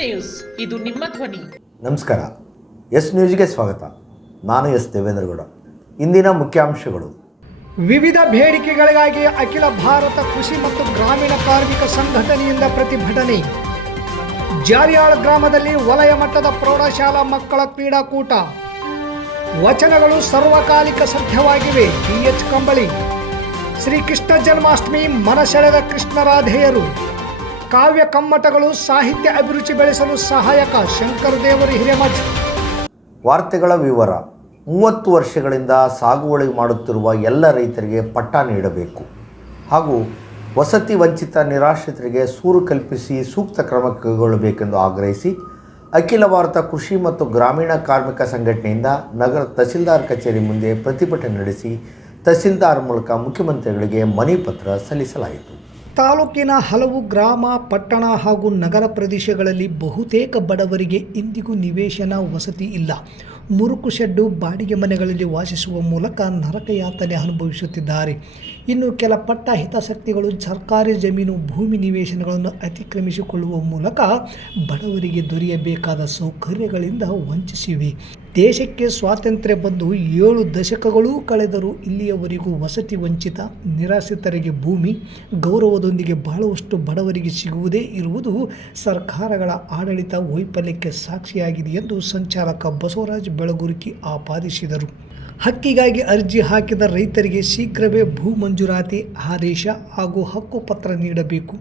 News, ಇದು ನಿಮ್ಮ ಧ್ವನಿ. ನಮಸ್ಕಾರ. ಎಸ್ ನ್ಯೂಸ್ಗೆ ಸ್ವಾಗತ. ನಾನು ಎಸ್ ದೇವೇಂದ್ರಗೌಡ. ಇಂದಿನ ಮುಖ್ಯಾಂಶಗಳು. ವಿವಿಧ ಬೇಡಿಕೆಗಳಿಗಾಗಿ ಅಖಿಲ ಭಾರತ ಕೃಷಿ ಮತ್ತು ಗ್ರಾಮೀಣ ಕಾರ್ಮಿಕ ಸಂಘಟನೆಯಿಂದ ಪ್ರತಿಭಟನೆ. ಜಾರಿಯಾಳ ಗ್ರಾಮದಲ್ಲಿ ವಲಯ ಮಟ್ಟದ ಪ್ರೌಢಶಾಲಾ ಮಕ್ಕಳ ಕ್ರೀಡಾಕೂಟ. ವಚನಗಳು ಸರ್ವಕಾಲಿಕ ಸತ್ಯವಾಗಿವೆ. ಡಿ.ಎಚ್. ಕಂಬಳಿ. ಶ್ರೀಕೃಷ್ಣ ಜನ್ಮಾಷ್ಟಮಿ ಮನಸೆಳೆದ ಕೃಷ್ಣರಾಧೆಯರು. ಕಾವ್ಯ ಕಮ್ಮಟಗಳು ಸಾಹಿತ್ಯ ಅಭಿರುಚಿ ಬೆಳೆಸಲು ಸಹಾಯಕ. ಶಂಕರ ದೇವರು ಹಿರೇಮಠ. ವಾರ್ತೆಗಳ ವಿವರ. 30 ವರ್ಷಗಳಿಂದ ಸಾಗುವಳಿ ಮಾಡುತ್ತಿರುವ ಎಲ್ಲ ರೈತರಿಗೆ ಪಟ್ಟ ನೀಡಬೇಕು ಹಾಗೂ ವಸತಿ ವಂಚಿತ ನಿರಾಶ್ರಿತರಿಗೆ ಸೂರು ಕಲ್ಪಿಸಿ ಸೂಕ್ತ ಕ್ರಮ ಕೈಗೊಳ್ಳಬೇಕೆಂದು ಆಗ್ರಹಿಸಿ ಅಖಿಲ ಭಾರತ ಕೃಷಿ ಮತ್ತು ಗ್ರಾಮೀಣ ಕಾರ್ಮಿಕ ಸಂಘಟನೆಯಿಂದ ನಗರ ತಹಸೀಲ್ದಾರ್ ಕಚೇರಿ ಮುಂದೆ ಪ್ರತಿಭಟನೆ ನಡೆಸಿ ತಹಸೀಲ್ದಾರ್ ಮೂಲಕ ಮುಖ್ಯಮಂತ್ರಿಗಳಿಗೆ ಮನವಿ ಪತ್ರ ಸಲ್ಲಿಸಲಾಯಿತು. ತಾಲೂಕಿನ ಹಲವು ಗ್ರಾಮ, ಪಟ್ಟಣ ಹಾಗೂ ನಗರ ಪ್ರದೇಶಗಳಲ್ಲಿ ಬಹುತೇಕ ಬಡವರಿಗೆ ಇಂದಿಗೂ ನಿವೇಶನ ವಸತಿ ಇಲ್ಲ. ಮುರುಕು ಶೆಡ್ಡು, ಬಾಡಿಗೆ ಮನೆಗಳಲ್ಲಿ ವಾಸಿಸುವ ಮೂಲಕ ನರಕಯಾತನೆ ಅನುಭವಿಸುತ್ತಿದ್ದಾರೆ. ಇನ್ನು ಕೆಲ ಪಟ್ಟ ಹಿತಾಸಕ್ತಿಗಳು ಸರ್ಕಾರಿ ಜಮೀನು, ಭೂಮಿ ನಿವೇಶನಗಳನ್ನು ಅತಿಕ್ರಮಿಸಿಕೊಳ್ಳುವ ಮೂಲಕ ಬಡವರಿಗೆ ದೊರೆಯಬೇಕಾದ ಸೌಕರ್ಯಗಳಿಂದ ವಂಚಿಸಿವೆ. ದೇಶಕ್ಕೆ ಸ್ವಾತಂತ್ರ್ಯ ಬಂದು 7 ದಶಕಗಳೂ ಕಳೆದರೂ ಇಲ್ಲಿಯವರೆಗೂ ವಸತಿ ವಂಚಿತ ನಿರಾಶ್ರಿತರಿಗೆ ಭೂಮಿ ಗೌರವದೊಂದಿಗೆ ಬಾಳುವಷ್ಟು ಬಡವರಿಗೆ ಸಿಗುವುದೇ ಇರುವುದು ಸರ್ಕಾರಗಳ ಆಡಳಿತ ವೈಫಲ್ಯಕ್ಕೆ ಸಾಕ್ಷಿಯಾಗಿದೆ ಎಂದು ಸಂಚಾಲಕ ಬಸವರಾಜ್ ಬೆಳಗುರ್ಕಿ ಆಪಾದಿಸಿದರು. ಹಕ್ಕಿಗಾಗಿ ಅರ್ಜಿ ಹಾಕಿದ ರೈತರಿಗೆ ಶೀಘ್ರವೇ ಭೂ ಮಂಜೂರಾತಿ ಆದೇಶ ಹಾಗೂ ಹಕ್ಕುಪತ್ರ ನೀಡಬೇಕು.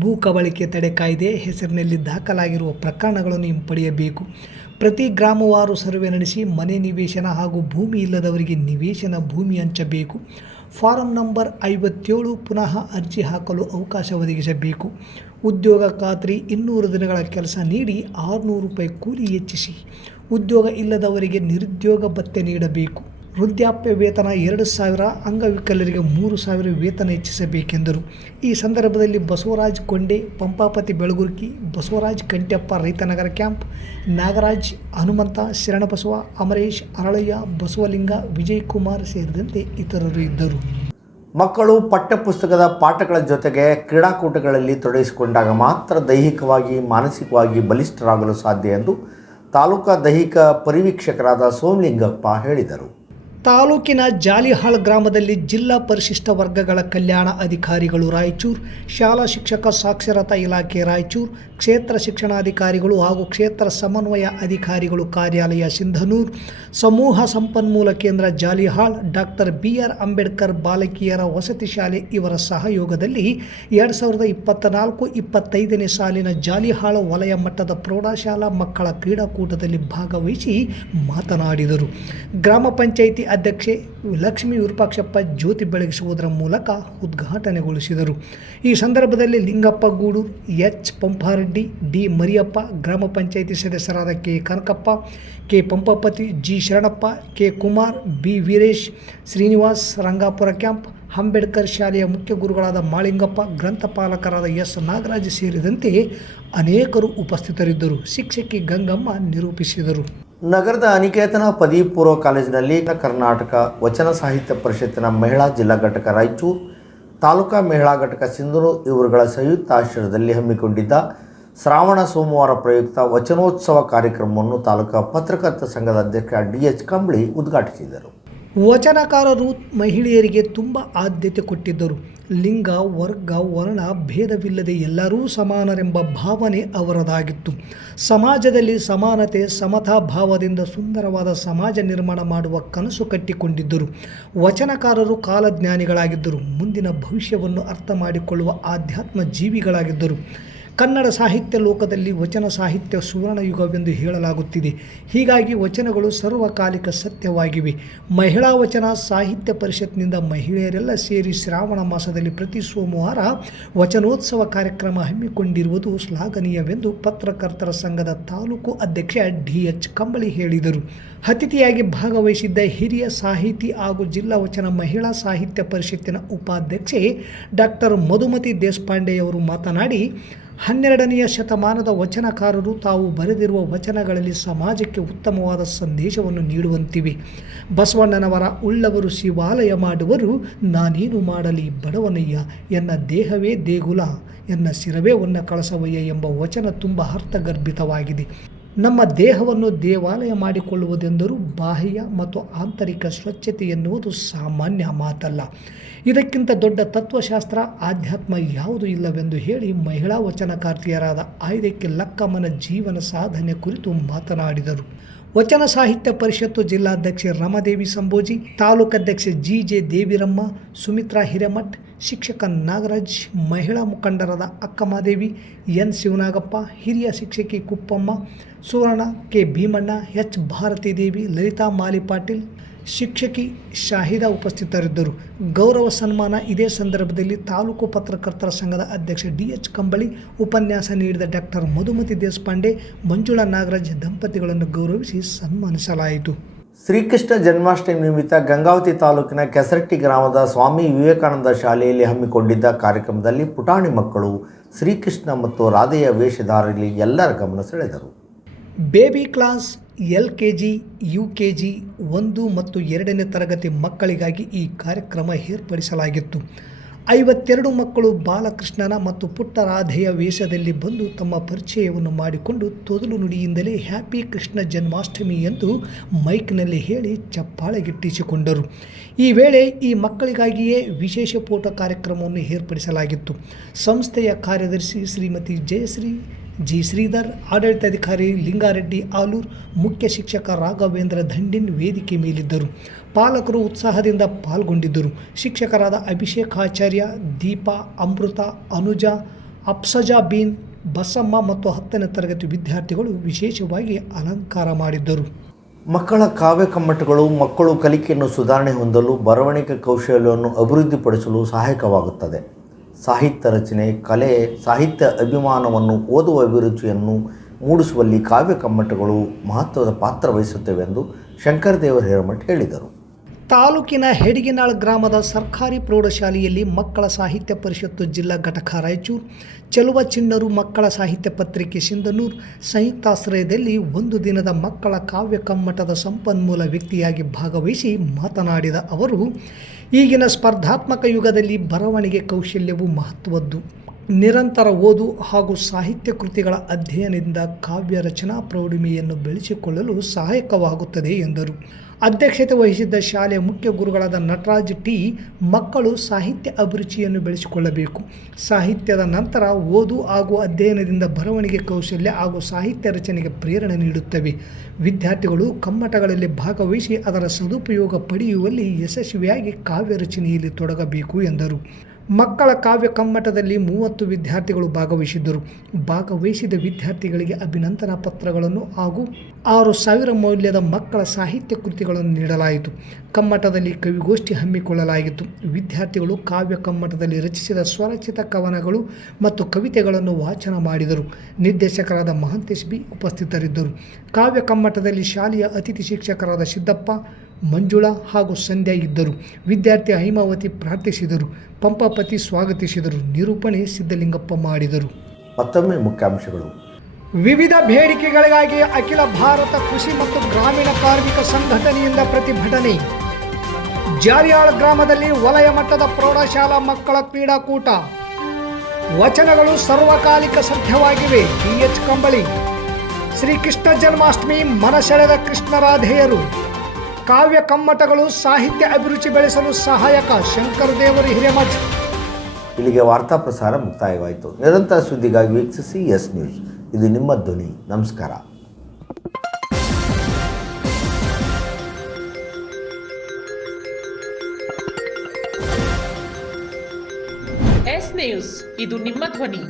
ಭೂ ಕಬಳಿಕೆ ತಡೆ ಕಾಯ್ದೆ ಹೆಸರಿನಲ್ಲಿ ದಾಖಲಾಗಿರುವ ಪ್ರಕರಣಗಳನ್ನು ಹಿಂಪಡೆಯಬೇಕು. ಪ್ರತಿ ಗ್ರಾಮವಾರು ಸರ್ವೆ ನಡೆಸಿ ಮನೆ ನಿವೇಶನ ಹಾಗೂ ಭೂಮಿ ಇಲ್ಲದವರಿಗೆ ನಿವೇಶನ ಭೂಮಿ ಹಂಚಬೇಕು. ಫಾರಂ ನಂಬರ್ 57 ಪುನಃ ಅರ್ಜಿ ಹಾಕಲು ಅವಕಾಶ ಒದಗಿಸಬೇಕು. ಉದ್ಯೋಗ ಖಾತ್ರಿ 200 ದಿನಗಳ ಕೆಲಸ ನೀಡಿ 600 ರೂಪಾಯಿ ಕೂಲಿ ಹೆಚ್ಚಿಸಿ. ಉದ್ಯೋಗ ಇಲ್ಲದವರಿಗೆ ನಿರುದ್ಯೋಗ ಭತ್ಯೆ ನೀಡಬೇಕು. ವೃದ್ಧಾಪ್ಯ ವೇತನ 2,000, ಅಂಗವಿಕಲರಿಗೆ 3,000 ವೇತನ ಹೆಚ್ಚಿಸಬೇಕೆಂದರು. ಈ ಸಂದರ್ಭದಲ್ಲಿ ಬಸವರಾಜ್ ಕೊಂಡೆ, ಪಂಪಾಪತಿ ಬೆಳಗುರ್ಕಿ, ಬಸವರಾಜ್ ಕಂಟ್ಯಪ್ಪ ರೈತನಗರ ಕ್ಯಾಂಪ್, ನಾಗರಾಜ್, ಹನುಮಂತ, ಶರಣಬಸವ, ಅಮರೇಶ್, ಅರಳಯ್ಯ, ಬಸವಲಿಂಗ, ವಿಜಯ್ ಕುಮಾರ್ ಸೇರಿದಂತೆ ಇತರರು ಇದ್ದರು. ಮಕ್ಕಳು ಪಠ್ಯಪುಸ್ತಕದ ಪಾಠಗಳ ಜೊತೆಗೆ ಕ್ರೀಡಾಕೂಟಗಳಲ್ಲಿ ತೊಡಗಿಸಿಕೊಂಡಾಗ ಮಾತ್ರ ದೈಹಿಕವಾಗಿ, ಮಾನಸಿಕವಾಗಿ ಬಲಿಷ್ಠರಾಗಲು ಸಾಧ್ಯ ಎಂದು ತಾಲೂಕಾ ದೈಹಿಕ ಪರಿವೀಕ್ಷಕರಾದ ಸೋಮಲಿಂಗಪ್ಪ ಹೇಳಿದರು. ತಾಲೂಕಿನ ಜಾಲಿಹಾಳ್ ಗ್ರಾಮದಲ್ಲಿ ಜಿಲ್ಲಾ ಪರಿಶಿಷ್ಟ ವರ್ಗಗಳ ಕಲ್ಯಾಣ ಅಧಿಕಾರಿಗಳು ರಾಯಚೂರು, ಶಾಲಾ ಶಿಕ್ಷಕ ಸಾಕ್ಷರತಾ ಇಲಾಖೆ ರಾಯಚೂರು, ಕ್ಷೇತ್ರ ಶಿಕ್ಷಣಾಧಿಕಾರಿಗಳು ಹಾಗೂ ಕ್ಷೇತ್ರ ಸಮನ್ವಯ ಅಧಿಕಾರಿಗಳು ಕಾರ್ಯಾಲಯ ಸಿಂಧನೂರು, ಸಮೂಹ ಸಂಪನ್ಮೂಲ ಕೇಂದ್ರ ಜಾಲಿಹಾಳ್, ಡಾಕ್ಟರ್ ಬಿ.ಆರ್. ಅಂಬೇಡ್ಕರ್ ಬಾಲಕಿಯರ ವಸತಿ ಶಾಲೆ ಇವರ ಸಹಯೋಗದಲ್ಲಿ 2024-25ನೇ ಸಾಲಿನ ಜಾಲಿಹಾಳ್ ವಲಯ ಮಟ್ಟದ ಪ್ರೌಢಶಾಲಾ ಮಕ್ಕಳ ಕ್ರೀಡಾಕೂಟದಲ್ಲಿ ಭಾಗವಹಿಸಿ ಮಾತನಾಡಿದರು. ಗ್ರಾಮ ಪಂಚಾಯಿತಿ ಅಧ್ಯಕ್ಷೆ ಲಕ್ಷ್ಮೀ ವಿರೂಪಾಕ್ಷಪ್ಪ ಜ್ಯೋತಿ ಬೆಳಗಿಸುವುದರ ಮೂಲಕ ಉದ್ಘಾಟನೆಗೊಳಿಸಿದರು. ಈ ಸಂದರ್ಭದಲ್ಲಿ ಲಿಂಗಪ್ಪ ಗೂಡೂರು, ಎಚ್. ಪಂಪಾರೆಡ್ಡಿ, ಡಿ. ಮರಿಯಪ್ಪ, ಗ್ರಾಮ ಪಂಚಾಯಿತಿ ಸದಸ್ಯರಾದ K. Kanakappa, K. Pampapati, G. Sharanappa, K. Kumar, B. Veeresh, Srinivas, Rangapura camp, Ambedkar ಶಾಲೆಯ ಮುಖ್ಯ ಗುರುಗಳಾದ ಮಾಳಿಂಗಪ್ಪ, ಗ್ರಂಥಪಾಲಕರಾದ ಎಸ್. ನಾಗರಾಜ್ ಸೇರಿದಂತೆ ಅನೇಕರು ಉಪಸ್ಥಿತರಿದ್ದರು. ಶಿಕ್ಷಕಿ ಗಂಗಮ್ಮ ನಿರೂಪಿಸಿದರು. ನಗರದ ಅನಿಕೇತನ ಪದವಿ ಪೂರ್ವ ಕಾಲೇಜಿನಲ್ಲಿ ಕರ್ನಾಟಕ ವಚನ ಸಾಹಿತ್ಯ ಪರಿಷತ್ತಿನ ಮಹಿಳಾ ಜಿಲ್ಲಾ ಘಟಕ ರಾಯಚೂರು, ತಾಲೂಕಾ ಮಹಿಳಾ ಘಟಕ ಸಿಂಧನೂರು ಇವರುಗಳ ಸಂಯುಕ್ತ ಆಶ್ರಯದಲ್ಲಿ ಹಮ್ಮಿಕೊಂಡಿದ್ದ ಶ್ರಾವಣ ಸೋಮವಾರ ಪ್ರಯುಕ್ತ ವಚನೋತ್ಸವ ಕಾರ್ಯಕ್ರಮವನ್ನು ತಾಲೂಕಾ ಪತ್ರಕರ್ತರ ಸಂಘದ ಅಧ್ಯಕ್ಷ ಡಿ.ಎಚ್. ಕಂಬಳಿ ಉದ್ಘಾಟಿಸಿದರು. ವಚನಕಾರರು ಮಹಿಳೆಯರಿಗೆ ತುಂಬ ಆದ್ಯತೆ ಕೊಟ್ಟಿದ್ದರು. ಲಿಂಗ, ವರ್ಗ, ವರ್ಣ ಭೇದವಿಲ್ಲದೆ ಎಲ್ಲರೂ ಸಮಾನರೆಂಬ ಭಾವನೆ ಅವರದಾಗಿತ್ತು. ಸಮಾಜದಲ್ಲಿ ಸಮಾನತೆ, ಸಮತಾ ಭಾವದಿಂದ ಸುಂದರವಾದ ಸಮಾಜ ನಿರ್ಮಾಣ ಮಾಡುವ ಕನಸು ಕಟ್ಟಿಕೊಂಡಿದ್ದರು. ವಚನಕಾರರು ಕಾಲಜ್ಞಾನಿಗಳಾಗಿದ್ದರು. ಮುಂದಿನ ಭವಿಷ್ಯವನ್ನು ಅರ್ಥ ಮಾಡಿಕೊಳ್ಳುವ ಆಧ್ಯಾತ್ಮ ಜೀವಿಗಳಾಗಿದ್ದರು. ಕನ್ನಡ ಸಾಹಿತ್ಯ ಲೋಕದಲ್ಲಿ ವಚನ ಸಾಹಿತ್ಯ ಸುವರ್ಣಯುಗವೆಂದು ಹೇಳಲಾಗುತ್ತಿದೆ. ಹೀಗಾಗಿ ವಚನಗಳು ಸರ್ವಕಾಲಿಕ ಸತ್ಯವಾಗಿವೆ. ಮಹಿಳಾ ವಚನ ಸಾಹಿತ್ಯ ಪರಿಷತ್ನಿಂದ ಮಹಿಳೆಯರೆಲ್ಲ ಸೇರಿ ಶ್ರಾವಣ ಮಾಸದಲ್ಲಿ ಪ್ರತಿ ಸೋಮವಾರ ವಚನೋತ್ಸವ ಕಾರ್ಯಕ್ರಮ ಹಮ್ಮಿಕೊಂಡಿರುವುದು ಶ್ಲಾಘನೀಯವೆಂದು ಪತ್ರಕರ್ತರ ಸಂಘದ ತಾಲೂಕು ಅಧ್ಯಕ್ಷ ಡಿ.ಎಚ್. ಕಂಬಳಿ ಹೇಳಿದರು. ಅತಿಥಿಯಾಗಿ ಭಾಗವಹಿಸಿದ್ದ ಹಿರಿಯ ಸಾಹಿತಿ ಹಾಗೂ ಜಿಲ್ಲಾ ವಚನ ಮಹಿಳಾ ಸಾಹಿತ್ಯ ಪರಿಷತ್ತಿನ ಉಪಾಧ್ಯಕ್ಷೆ ಡಾಕ್ಟರ್ ಮಧುಮತಿ ದೇಶಪಾಂಡೆಯವರು ಮಾತನಾಡಿ, 12ನೆಯ ಶತಮಾನದ ವಚನಕಾರರು ತಾವು ಬರೆದಿರುವ ವಚನಗಳಲ್ಲಿ ಸಮಾಜಕ್ಕೆ ಉತ್ತಮವಾದ ಸಂದೇಶವನ್ನು ನೀಡುವಂತಿವೆ. ಬಸವಣ್ಣನವರ ಉಳ್ಳವರು ಶಿವಾಲಯ ಮಾಡುವರು, ನಾನೇನು ಮಾಡಲಿ ಬಡವನಯ್ಯ, ಎನ್ನ ದೇಹವೇ ದೇಗುಲ, ಎನ್ನ ಶಿರವೇ ಒನ್ನ ಕಳಸವಯ್ಯ ಎಂಬ ವಚನ ತುಂಬ ಅರ್ಥಗರ್ಭಿತವಾಗಿದೆ. ನಮ್ಮ ದೇಹವನ್ನು ದೇವಾಲಯ ಮಾಡಿಕೊಳ್ಳುವುದೆಂದರೂ ಬಾಹ್ಯ ಮತ್ತು ಆಂತರಿಕ ಸ್ವಚ್ಛತೆ ಎನ್ನುವುದು ಸಾಮಾನ್ಯ ಮಾತಲ್ಲ. ಇದಕ್ಕಿಂತ ದೊಡ್ಡ ತತ್ವಶಾಸ್ತ್ರ, ಆಧ್ಯಾತ್ಮ ಯಾವುದೂ ಇಲ್ಲವೆಂದು ಹೇಳಿ ಮಹಿಳಾ ವಚನಕಾರ್ತಿಯರಾದ ಆಯ್ದಕ್ಕೆ ಲಕ್ಕಮ್ಮನ ಜೀವನ ಸಾಧನೆ ಕುರಿತು ಮಾತನಾಡಿದರು. ವಚನ ಸಾಹಿತ್ಯ ಪರಿಷತ್ತು ಜಿಲ್ಲಾಧ್ಯಕ್ಷೆ ರಮಾದೇವಿ ಸಂಬೋಜಿ, ತಾಲೂಕಾಧ್ಯಕ್ಷೆ ಜಿ.ಜೆ. ದೇವಿರಮ್ಮ, ಸುಮಿತ್ರಾ ಹಿರೇಮಠ್, ಶಿಕ್ಷಕ ನಾಗರಾಜ್, ಮಹಿಳಾ ಮುಖಂಡರಾದ ಅಕ್ಕಮಾದೇವಿ, ಎನ್ ಶಿವನಾಗಪ್ಪ, ಹಿರಿಯ ಶಿಕ್ಷಕಿ ಕುಪ್ಪಮ್ಮ, ಸುವರ್ಣ, ಕೆ ಭೀಮಣ್ಣ, ಎಚ್ ಭಾರತೀದೇವಿ, ಲಲಿತಾ ಮಾಲಿಪಾಟೀಲ್, ಶಿಕ್ಷಕಿ ಶಾಹಿದಾ ಉಪಸ್ಥಿತರಿದ್ದರು. ಗೌರವ ಸನ್ಮಾನ ಇದೇ ಸಂದರ್ಭದಲ್ಲಿ ತಾಲೂಕು ಪತ್ರಕರ್ತರ ಸಂಘದ ಅಧ್ಯಕ್ಷ ಡಿ.ಎಚ್. ಕಂಬಳಿ, ಉಪನ್ಯಾಸ ನೀಡಿದ ಡಾಕ್ಟರ್ ಮಧುಮತಿ ದೇಶಪಾಂಡೆ, ಮಂಜುಳಾ ನಾಗರಾಜ್ ದಂಪತಿಗಳನ್ನು ಗೌರವಿಸಿ ಸನ್ಮಾನಿಸಲಾಯಿತು. ಶ್ರೀಕೃಷ್ಣ ಜನ್ಮಾಷ್ಟಮಿ ನಿಮಿತ್ತ ಗಂಗಾವತಿ ತಾಲೂಕಿನ ಕೆಸರಟ್ಟಿ ಗ್ರಾಮದ ಸ್ವಾಮಿ ವಿವೇಕಾನಂದ ಶಾಲೆಯಲ್ಲಿ ಹಮ್ಮಿಕೊಂಡಿದ್ದ ಕಾರ್ಯಕ್ರಮದಲ್ಲಿ ಪುಟಾಣಿ ಮಕ್ಕಳು ಶ್ರೀಕೃಷ್ಣ ಮತ್ತು ರಾಧೆಯ ವೇಷಧಾರಿಯಲ್ಲಿ ಎಲ್ಲರ ಗಮನ ಸೆಳೆದರು. ಬೇಬಿ ಕ್ಲಾಸ್, LKG, UKG 1 ಮತ್ತು 2ನೇ ತರಗತಿ ಮಕ್ಕಳಿಗಾಗಿ ಈ ಕಾರ್ಯಕ್ರಮ ಏರ್ಪಡಿಸಲಾಗಿತ್ತು. 52 ಮಕ್ಕಳು ಬಾಲಕೃಷ್ಣನ ಮತ್ತು ಪುಟ್ಟ ರಾಧೆಯ ವೇಷದಲ್ಲಿ ಬಂದು ತಮ್ಮ ಪರಿಚಯವನ್ನು ಮಾಡಿಕೊಂಡು ತೊದಲು ನುಡಿಯಿಂದಲೇ ಹ್ಯಾಪಿ ಕೃಷ್ಣ ಜನ್ಮಾಷ್ಟಮಿ ಎಂದು ಮೈಕ್ನಲ್ಲಿ ಹೇಳಿ ಚಪ್ಪಾಳೆ ಗಿಟ್ಟಿಸಿಕೊಂಡರು. ಈ ವೇಳೆ ಈ ಮಕ್ಕಳಿಗಾಗಿಯೇ ವಿಶೇಷ ಫೋಟೋ ಕಾರ್ಯಕ್ರಮವನ್ನು ಏರ್ಪಡಿಸಲಾಗಿತ್ತು. ಸಂಸ್ಥೆಯ ಕಾರ್ಯದರ್ಶಿ ಶ್ರೀಮತಿ ಜಯಶ್ರೀ ಜಿ. ಶ್ರೀಧರ್, ಆಡಳಿತಾಧಿಕಾರಿ ಲಿಂಗಾರೆಡ್ಡಿ ಆಲೂರ್, ಮುಖ್ಯ ಶಿಕ್ಷಕ ರಾಘವೇಂದ್ರ ದಂಡಿನ್ ವೇದಿಕೆ ಮೇಲಿದ್ದರು. ಪಾಲಕರು ಉತ್ಸಾಹದಿಂದ ಪಾಲ್ಗೊಂಡಿದ್ದರು. ಶಿಕ್ಷಕರಾದ ಅಭಿಷೇಕ್ ಆಚಾರ್ಯ, ದೀಪಾ, ಅಮೃತ, ಅನುಜಾ, ಅಪ್ಸಜಾ ಬೀನ್, ಬಸಮ್ಮ ಮತ್ತು 10ನೇ ತರಗತಿ ವಿದ್ಯಾರ್ಥಿಗಳು ವಿಶೇಷವಾಗಿ ಅಲಂಕಾರ ಮಾಡಿದ್ದರು. ಮಕ್ಕಳ ಕಾವ್ಯ ಕಮ್ಮಟಗಳು ಮಕ್ಕಳು ಕಲಿಕೆಯನ್ನು ಸುಧಾರಣೆ ಹೊಂದಲು, ಬರವಣಿಗೆ ಕೌಶಲ್ಯವನ್ನು ಅಭಿವೃದ್ಧಿಪಡಿಸಲು ಸಹಾಯಕವಾಗುತ್ತದೆ. ಸಾಹಿತ್ಯ ರಚನೆ, ಕಲೆ, ಸಾಹಿತ್ಯ ಅಭಿಮಾನವನ್ನು, ಓದುವ ಅಭಿರುಚಿಯನ್ನು ಮೂಡಿಸುವಲ್ಲಿ ಕಾವ್ಯ ಕಮ್ಮಟಗಳು ಮಹತ್ವದ ಪಾತ್ರ ವಹಿಸುತ್ತವೆ ಎಂದು ಶಂಕರದೇವರ ಹಿರೇಮಠ್ ಹೇಳಿದರು. ತಾಲೂಕಿನ ಹೆಡಿಗೆನಾಳ್ ಗ್ರಾಮದ ಸರ್ಕಾರಿ ಪ್ರೌಢಶಾಲೆಯಲ್ಲಿ ಮಕ್ಕಳ ಸಾಹಿತ್ಯ ಪರಿಷತ್ತು ಜಿಲ್ಲಾ ಘಟಕ ರಾಯಚೂರು, ಚೆಲುವ ಚಿಣ್ಣರು ಮಕ್ಕಳ ಸಾಹಿತ್ಯ ಪತ್ರಿಕೆ ಸಿಂಧನೂರು ಸಂಯುಕ್ತಾಶ್ರಯದಲ್ಲಿ ಒಂದು ದಿನದ ಮಕ್ಕಳ ಕಾವ್ಯ ಕಮ್ಮಟದ ಸಂಪನ್ಮೂಲ ವ್ಯಕ್ತಿಯಾಗಿ ಭಾಗವಹಿಸಿ ಮಾತನಾಡಿದ ಅವರು, ಈಗಿನ ಸ್ಪರ್ಧಾತ್ಮಕ ಯುಗದಲ್ಲಿ ಬರವಣಿಗೆ ಕೌಶಲ್ಯವು ಮಹತ್ವದ್ದು. ನಿರಂತರ ಓದು ಹಾಗೂ ಸಾಹಿತ್ಯ ಕೃತಿಗಳ ಅಧ್ಯಯನದಿಂದ ಕಾವ್ಯ ರಚನಾ ಪ್ರೌಢಿಮೆಯನ್ನು ಬೆಳೆಸಿಕೊಳ್ಳಲು ಸಹಾಯಕವಾಗುತ್ತದೆ ಎಂದರು. ಅಧ್ಯಕ್ಷತೆ ವಹಿಸಿದ್ದ ಶಾಲೆಯ ಮುಖ್ಯ ಗುರುಗಳಾದ ನಟರಾಜ್ ಟಿ, ಮಕ್ಕಳು ಸಾಹಿತ್ಯ ಅಭಿರುಚಿಯನ್ನು ಬೆಳೆಸಿಕೊಳ್ಳಬೇಕು. ಸಾಹಿತ್ಯದ ನಂತರ ಓದು ಹಾಗೂ ಅಧ್ಯಯನದಿಂದ ಬರವಣಿಗೆ ಕೌಶಲ್ಯ ಹಾಗೂ ಸಾಹಿತ್ಯ ರಚನೆಗೆ ಪ್ರೇರಣೆ ನೀಡುತ್ತವೆ. ವಿದ್ಯಾರ್ಥಿಗಳು ಕಮ್ಮಟಗಳಲ್ಲಿ ಭಾಗವಹಿಸಿ ಅದರ ಸದುಪಯೋಗ ಪಡೆಯುವಲ್ಲಿ ಯಶಸ್ವಿಯಾಗಿ ಕಾವ್ಯ ರಚನೆಯಲ್ಲಿ ತೊಡಗಬೇಕು ಎಂದರು. ಮಕ್ಕಳ ಕಾವ್ಯ ಕಮ್ಮಟದಲ್ಲಿ 30 ವಿದ್ಯಾರ್ಥಿಗಳು ಭಾಗವಹಿಸಿದ್ದರು. ಭಾಗವಹಿಸಿದ ವಿದ್ಯಾರ್ಥಿಗಳಿಗೆ ಅಭಿನಂದನಾ ಪತ್ರಗಳನ್ನು ಹಾಗೂ 6,000 ಮೌಲ್ಯದ ಮಕ್ಕಳ ಸಾಹಿತ್ಯ ಕೃತಿಗಳನ್ನು ನೀಡಲಾಯಿತು. ಕಮ್ಮಟದಲ್ಲಿ ಕವಿಗೋಷ್ಠಿ ಹಮ್ಮಿಕೊಳ್ಳಲಾಗಿತ್ತು. ವಿದ್ಯಾರ್ಥಿಗಳು ಕಾವ್ಯ ಕಮ್ಮಟದಲ್ಲಿ ರಚಿಸಿದ ಸ್ವರಚಿತ ಕವನಗಳು ಮತ್ತು ಕವಿತೆಗಳನ್ನು ವಾಚನ ಮಾಡಿದರು. ನಿರ್ದೇಶಕರಾದ ಮಹಾಂತೇಶ್ ಬಿ ಉಪಸ್ಥಿತರಿದ್ದರು. ಕಾವ್ಯ ಕಮ್ಮಟದಲ್ಲಿ ಶಾಲೆಯ ಅತಿಥಿ ಶಿಕ್ಷಕರಾದ ಸಿದ್ದಪ್ಪ, ಮಂಜುಳಾ ಹಾಗೂ ಸಂಧ್ಯಾ ಇದ್ದರು. ವಿದ್ಯಾರ್ಥಿ ಹೈಮಾವತಿ ಪ್ರಾರ್ಥಿಸಿದರು. ಪಂಪಾಪತಿ ಸ್ವಾಗತಿಸಿದರು. ನಿರೂಪಣೆ ಸಿದ್ದಲಿಂಗಪ್ಪ ಮಾಡಿದರು. ಮತ್ತೊಮ್ಮೆ ಮುಖ್ಯಾಂಶಗಳು. ವಿವಿಧ ಬೇಡಿಕೆಗಳಿಗಾಗಿ ಅಖಿಲ ಭಾರತ ಕೃಷಿ ಮತ್ತು ಗ್ರಾಮೀಣ ಕಾರ್ಮಿಕ ಸಂಘಟನೆಯಿಂದ ಪ್ರತಿಭಟನೆ. ಜಾರಿಯಾಳ್ ಗ್ರಾಮದಲ್ಲಿ ವಲಯ ಮಟ್ಟದ ಪ್ರೌಢಶಾಲಾ ಮಕ್ಕಳ ಕ್ರೀಡಾಕೂಟ. ವಚನಗಳು ಸರ್ವಕಾಲಿಕ ಸತ್ಯವಾಗಿವೆ. ಡಿ.ಎಚ್. ಕಂಬಳಿ. ಶ್ರೀಕೃಷ್ಣ ಜನ್ಮಾಷ್ಟಮಿ ಮನಸೆಳೆದ ಕೃಷ್ಣರಾಧೆಯರು. ಕಾವ್ಯ ಕಮ್ಮಟಗಳು ಸಾಹಿತ್ಯ ಅಭಿರುಚಿ ಬೆಳೆಸಲು ಸಹಾಯಕ. ಶಂಕರದೇವರ ಹಿರೇಮಠ್. ಇಲ್ಲಿಗೆ ವಾರ್ತಾ ಪ್ರಸಾರ ಮುಕ್ತಾಯವಾಯಿತು. ನಿರಂತರ ಸುದ್ದಿಗಾಗಿ ವೀಕ್ಷಿಸಿ ಎಸ್ ನ್ಯೂಸ್. ಇದು ನಿಮ್ಮ ಧ್ವನಿ. ನಮಸ್ಕಾರ. ಎಸ್ ನ್ಯೂಸ್, ಇದು ನಿಮ್ಮ ಧ್ವನಿ.